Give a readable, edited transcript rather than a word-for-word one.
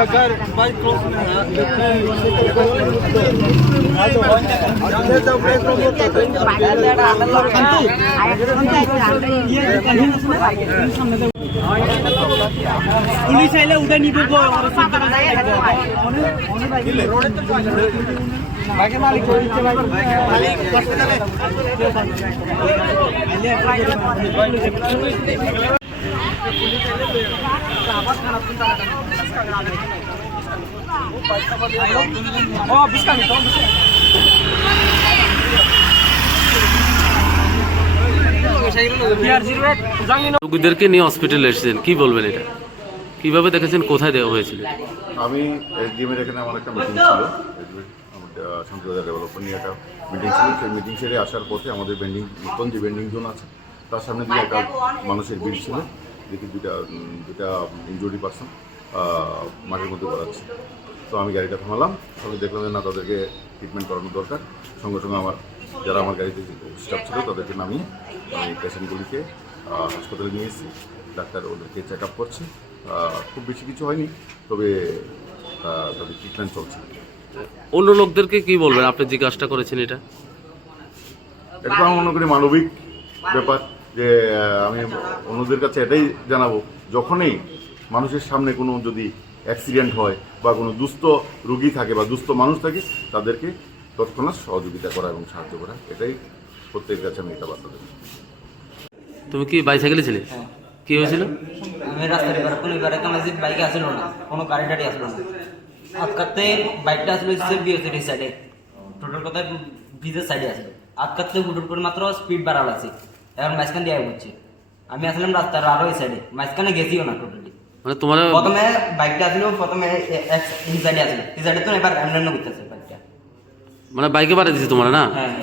अगर bike cross में police आइले उधर नहीं देखो बाकी मालिक मालिक রোগীদেরকে নিয়ে হসপিটালে এসেছেন, কি বলবেন এটা কিভাবে দেখেছেন, কোথায় দেওয়া হয়েছিল? আমি এসডিএমের এখানে আমার একটা মিটিং ছিল, শান্তিবাজার ডেভেলপমেন্ট নিয়ে একটা মিটিং ছিল। সেই মিটিং সেরে আসার পথে আমাদের নতুন যে বেন্ডিং জোন আছে তার সামনে দিয়ে একটা মানুষের ভিড় ছিল। দেখি দুটা ইনজুরি পারসন মাঠের মধ্যে করাচ্ছে। তো আমি গাড়িটা থামালাম, তাহলে দেখলাম যে না, তাদেরকে ট্রিটমেন্ট করানো দরকার। সঙ্গে সঙ্গে যারা আমার গাড়িতে স্টাফ ছিল তাদেরকে নামিয়ে আমি পেশেন্টগুলিকে হাসপাতালে নিয়ে এসেছি। ডাক্তার ওদেরকে চেক আপ করছে। খুব বেশি কিছু হয়নি, তবে তাদের ট্রিটমেন্ট চলছে। অন্য লোকদেরকে কি বলবেন, আপনি যে কাজটা করেছেন এটা? এটা আমি মনে করি মানবিক ব্যাপার, যে আমি অন্যদের কাছে এটাই জানাবো, যখনই মানুষের সামনে কোনো যদি অ্যাক্সিডেন্ট হয় বা কোনো দুস্থ রোগী থাকে বা দুস্থ মানুষ থাকে, তাদেরকে তৎক্ষণাৎ সহযোগিতা করা এবং সাহায্য করা, এটাই প্রত্যেকের কাছে আমি এটা বার্তা দেব। তুমি কি বাইসাইকেলে ছিলে? কি হয়েছিল? আমি রাস্তার কোনো বাইকে আসলো না, কোনো গাড়ি টাড়ি আসলো না। আজকাতে বাইকটা আসলো বিএসির সাইডে, টোটাল কথা ব্রিজের সাইডে আসলো। আজকাতে হুটুর করে মাত্র স্পিড বাড়াল আছে, এখন মাঝখান দিয়ে হচ্ছে। আমি আসলাম রাস্তার আরো এই সাইডে, মাঝখানে গেছিও না টোটালি। মানে তোমার প্রথমে বাইকটা আসলো, প্রথমে এই সাইডে আসলো, এই সাইডে তো এবার অন্য করতেছে বাইকটা, মানে বাইকে বাড়ি দিচ্ছে তোমার না? হ্যাঁ।